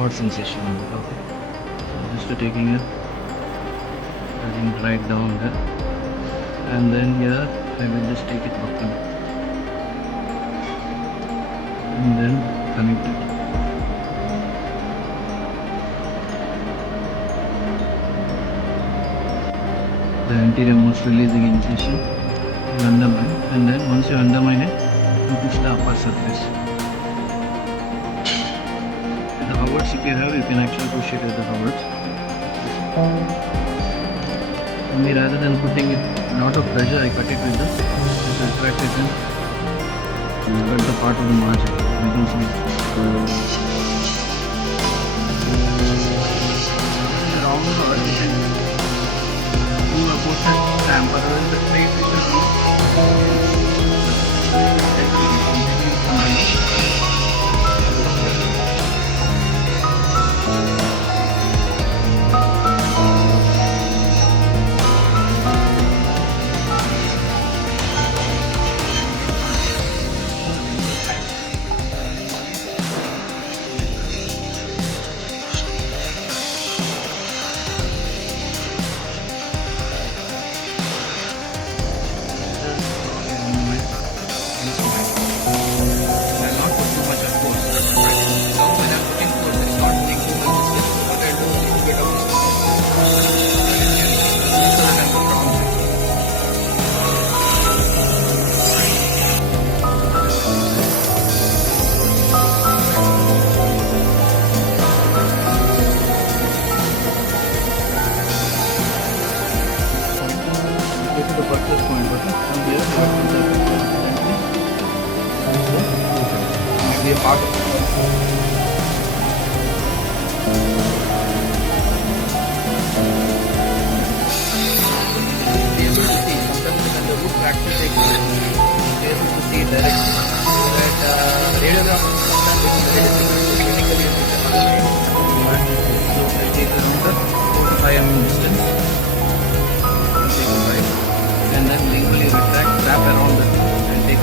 hot sensation on it. Okay, so just taking it, running right down there, and then here I will just take it buccal and then connect it. The anterior most releasing incision, you undermine, and then once you undermine it, you push the upper surface. The howards, if you have, you can actually push it with the howards. Only rather than putting it a lot of pressure, I cut it with the retract it and cut the part of the margin. Round or you can do a postage stamp, otherwise the plate is and then lingually retract, wrap around the and take a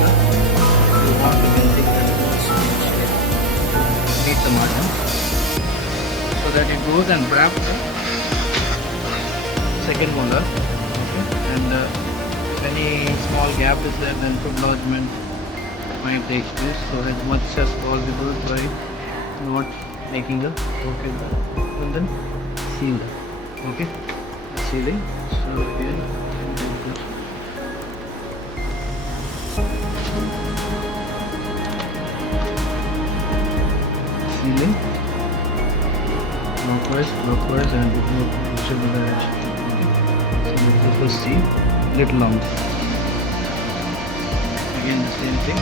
beat the margin so that it goes and wrap the second molar. Okay. And if any small gap is there, then food lodgement might take place. So as much as possible by not making a okay and then seal it. Okay, sealing. So here sealing clockwise and whichever direction. Okay. So this is the first seal, little long. Again the same thing.